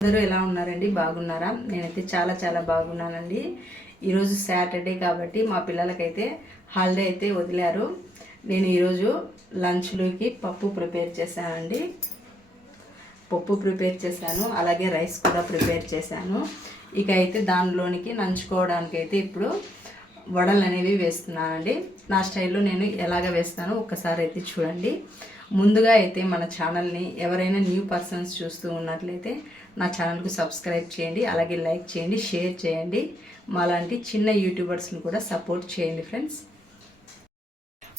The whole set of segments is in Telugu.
అందరూ ఎలా ఉన్నారండి? బాగున్నారా? నేనైతే చాలా బాగున్నానండి. ఈరోజు సాటర్డే కాబట్టి మా పిల్లలకైతే హాలిడే అయితే వదిలారు. నేను ఈరోజు లంచ్లోకి పప్పు ప్రిపేర్ చేశానండి. అలాగే రైస్ కూడా ప్రిపేర్ చేశాను. ఇక అయితే దానిలోనికి నంచుకోవడానికి అయితే ఇప్పుడు వడలు అనేవి వేస్తున్నానండి. నా స్టైల్లో నేను ఎలాగ వేస్తానో ఒక్కసారి అయితే చూడండి. ముందుగా అయితే మన ఛానల్ని ఎవరైనా న్యూ పర్సన్స్ చూస్తూ ఉన్నట్లయితే నా ఛానల్కు సబ్స్క్రైబ్ చేయండి, అలాగే లైక్ చేయండి, షేర్ చేయండి. మాలాంటి చిన్న యూట్యూబర్స్ని కూడా సపోర్ట్ చేయండి ఫ్రెండ్స్.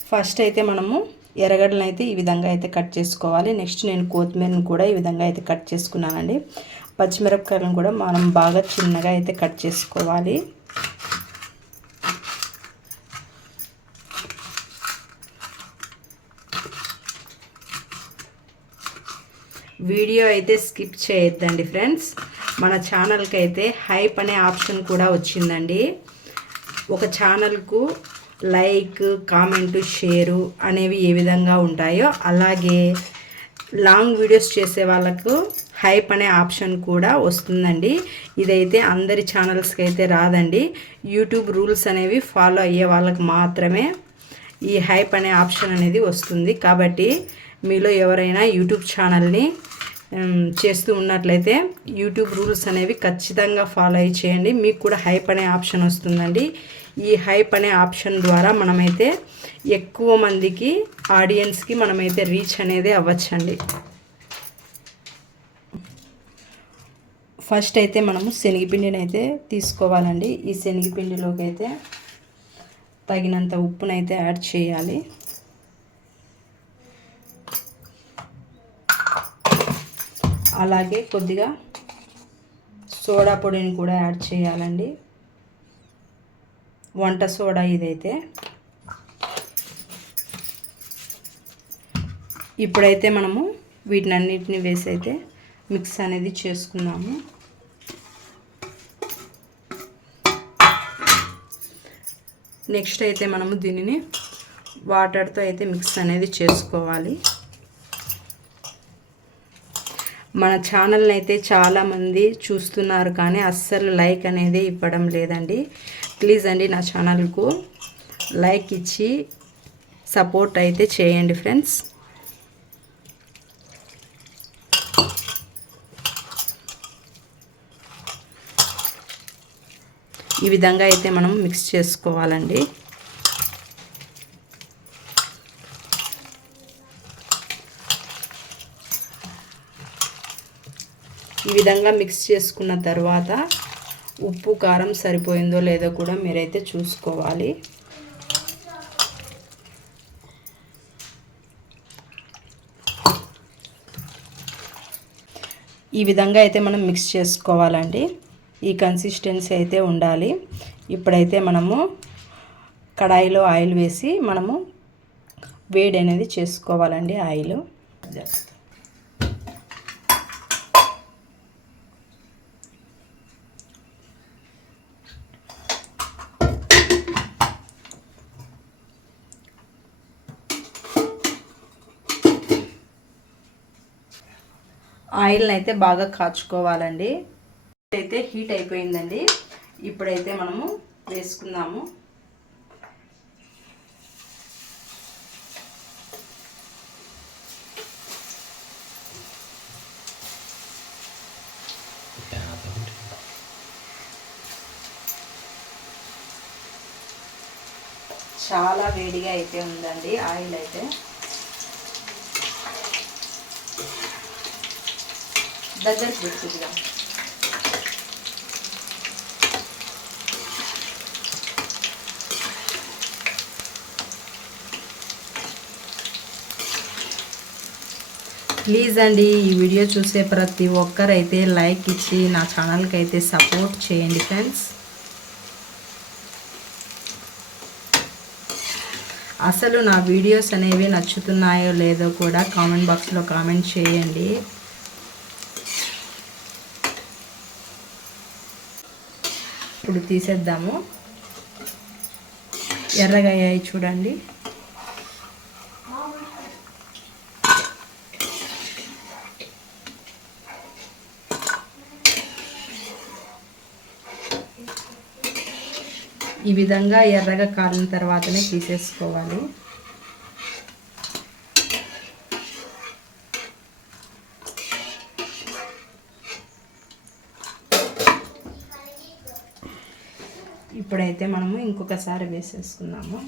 ఫస్ట్ అయితే మనము ఎర్రగడ్డలను అయితే ఈ విధంగా అయితే కట్ చేసుకోవాలి. నెక్స్ట్ నేను కొత్తిమీరను కూడా ఈ విధంగా అయితే కట్ చేసుకున్నానండి. పచ్చిమిరపకాయలను కూడా మనం బాగా చిన్నగా అయితే కట్ చేసుకోవాలి. వీడియో అయితే స్కిప్ చేయొద్దండి ఫ్రెండ్స్. మన ఛానల్కి అయితే హైప్ అనే ఆప్షన్ కూడా వచ్చిందండి. ఒక ఛానల్కు లైక్, కామెంటు, షేరు అనేవి ఏ విధంగా ఉంటాయో అలాగే లాంగ్ వీడియోస్ చేసే వాళ్ళకు హైప్ అనే ఆప్షన్ కూడా వస్తుందండి. ఇదైతే అందరి ఛానల్స్కి అయితే రాదండి. యూట్యూబ్ రూల్స్ అనేవి ఫాలో అయ్యే వాళ్ళకి మాత్రమే ఈ హైప్ అనే ఆప్షన్ అనేది వస్తుంది. కాబట్టి మీలో ఎవరైనా యూట్యూబ్ ఛానల్ని చేస్తూ ఉన్నట్లయితే యూట్యూబ్ రూల్స్ అనేవి ఖచ్చితంగా ఫాలో అయ్యి చేయండి. మీకు కూడా హైప్ అనే ఆప్షన్ వస్తుందండి. ఈ హైప్ అనే ఆప్షన్ ద్వారా మనమైతే ఎక్కువ మందికి ఆడియన్స్కి మనమైతే రీచ్ అనేది అవ్వచ్చండి. ఫస్ట్ అయితే మనము శనగపిండిని అయితే తీసుకోవాలండి. ఈ శనగపిండిలోకి అయితే తగినంత ఉప్పునైతే యాడ్ చేయాలి. అలాగే కొద్దిగా సోడా పొడిని కూడా యాడ్ చేయాలండి. వంట సోడా ఇదైతే. ఇప్పుడైతే మనము వీటినన్నిటిని వేసి అయితే మిక్స్ అనేది చేసుకున్నాము. నెక్స్ట్ అయితే మనము దీనిని వాటర్తో అయితే మిక్స్ అనేది చేసుకోవాలి. మన ఛానల్ని అయితే చాలామంది చూస్తున్నారు కానీ అస్సలు లైక్ అనేది ఇవ్వడం లేదండి. ప్లీజ్ అండి నా ఛానల్కు లైక్ ఇచ్చి సపోర్ట్ అయితే చేయండి ఫ్రెండ్స్. ఈ విధంగా అయితే మనం మిక్స్ చేసుకోవాలండి. ఈ విధంగా మిక్స్ చేసుకున్న తర్వాత ఉప్పు, కారం సరిపోయిందో లేదో కూడా మీరైతే చూసుకోవాలి. ఈ విధంగా అయితే మనం మిక్స్ చేసుకోవాలండి. ఈ కన్సిస్టెన్సీ అయితే ఉండాలి. ఇప్పుడైతే మనము కడాయిలో ఆయిల్ వేసి మనము వేడి అనేది చేసుకోవాలండి. ఆయిల్ ఆయిల్ని అయితే బాగా కాచుకోవాలండి. అయితే హీట్ అయిపోయిందండి. ఇప్పుడైతే మనము వేసుకుందాము. చాలా వేడిగా అయితే ఉందండి ఆయిల్ అయితే. దగ్గరికి పెట్టుకుందాం. ప్లీజ్ అండి ఈ వీడియో చూసే ప్రతి ఒక్కరైతే లైక్ ఇచ్చి నా ఛానల్కి అయితే సపోర్ట్ చేయండి ఫ్రెండ్స్. అసలు నా వీడియోస్ అనేవి నచ్చుతున్నాయో లేదో కూడా కామెంట్ బాక్స్లో కామెంట్ చేయండి. ఇప్పుడు తీసేద్దాము. ఎర్రగా అయ్యాయి చూడండి. ఈ విధంగా ఎర్రగా కాలిన తర్వాతనే తీసేసుకోవాలి. ఇప్పుడైతే మనము ఇంకొకసారి వేసేసుకున్నాము.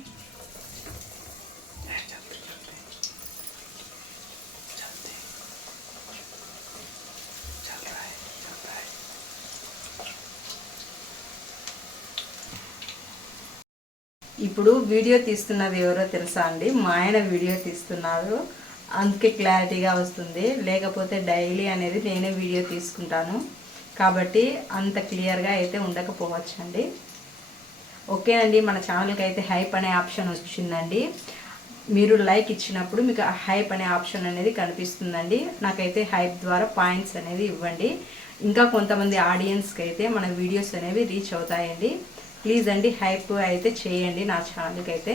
ఇప్పుడు వీడియో తీస్తున్నది ఎవరో తెలుసా అండి? మా ఆయన వీడియో తీస్తున్నారు, అందుకే క్లారిటీగా వస్తుంది. లేకపోతే డైలీ అనేది నేనే వీడియో తీసుకుంటాను కాబట్టి అంత క్లియర్గా అయితే ఉండకపోవచ్చండి. ఓకే అండి, మన ఛానల్కి అయితే హైప్ అనే ఆప్షన్ వచ్చిందండి. మీరు లైక్ ఇచ్చినప్పుడు మీకు హైప్ అనే ఆప్షన్ అనేది కనిపిస్తుందండి. నాకైతే హైప్ ద్వారా పాయింట్స్ అనేది ఇవ్వండి. ఇంకా కొంతమంది ఆడియన్స్కి అయితే మన వీడియోస్ అనేవి రీచ్ అవుతాయండి. ప్లీజ్ అండి హైప్ అయితే చేయండి నా ఛానల్కి అయితే.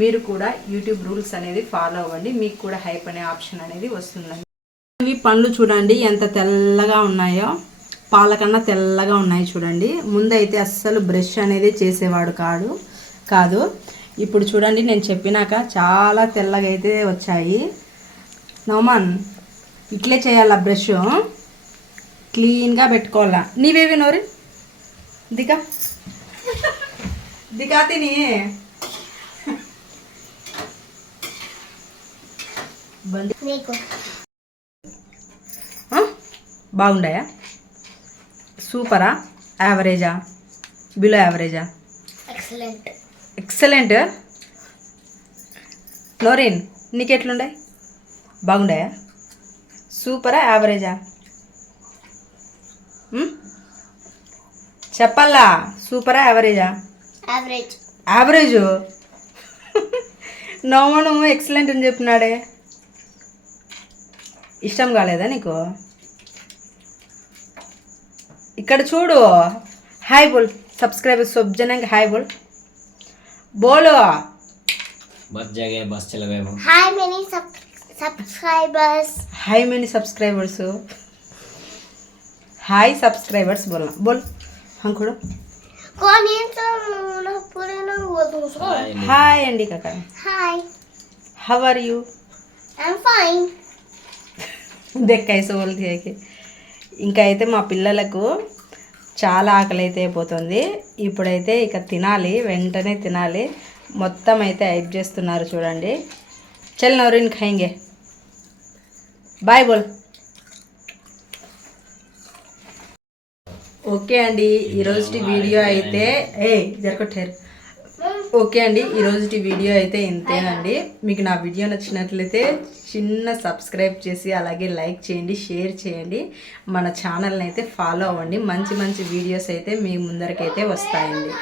మీరు కూడా యూట్యూబ్ రూల్స్ అనేది ఫాలో అవ్వండి, మీకు కూడా హైప్ అనే ఆప్షన్ అనేది వస్తుందండి. ఇవి పండ్లు చూడండి ఎంత తెల్లగా ఉన్నాయో, పాల కన్నా తెల్లగా ఉన్నాయి చూడండి. ముందైతే అస్సలు బ్రష్ అనేది చేసేవాడు కాదు. ఇప్పుడు చూడండి నేను చెప్పినాక చాలా తెల్లగా అయితే వచ్చాయి. నోమన్ ఇట్లే చేయాలా, బ్రష్ క్లీన్గా పెట్టుకోవాలా. నీవేవి నోరి దిగా తిని బాగుండాయా? సూపరా? యావరేజా? బిలో యావరేజా? ఎక్సలెంట్. నోరిన్ నీకు ఎట్లుండే? బాగుండాయా? సూపరా? యావరేజా? చెప్పాలా, సూపరా యావరేజా? యావరేజ్. నోమను ఎక్సలెంట్ అని చెప్పినాడే, ఇష్టం కాలేదా నీకు? ఇక్కడ చూడు, హాయ్ బోల్ సబ్స్క్రైబర్స్ सब जने हाय बोलो बस जगह बस चल गए वो हाय मेनी सब्सक्राइबर्स हाय सब्सक्राइबर्स बोलना बोल हम खोड़ो कौन है तो पूरे नाम बोल दूसरा हाय अंडी काका hi how are you I am fine देख कैसे बोलती है कि ఇంకా అయితే మా పిల్లలకు చాలా ఆకలి అయితే అయిపోతుంది. ఇప్పుడైతే ఇక తినాలి, వెంటనే తినాలి. మొత్తం అయితే హైప్ చేస్తున్నారు చూడండి. చల్ నౌరిన్ ఖాయింగే, బాయ్ బోల్. ఓకే అండి, ఈరోజుటి వీడియో అయితే జరగొట్టారు. ఓకే అండి, ఈరోజుటి వీడియో అయితే ఇంతేనండి. మీకు నా వీడియో నచ్చినట్లయితే చిన్న సబ్స్క్రైబ్ చేసి అలాగే లైక్ చేయండి, షేర్ చేయండి. మన ఛానల్ని అయితే ఫాలో అవ్వండి. మంచి మంచి వీడియోస్ అయితే మీ ముందరకైతే వస్తాయండి.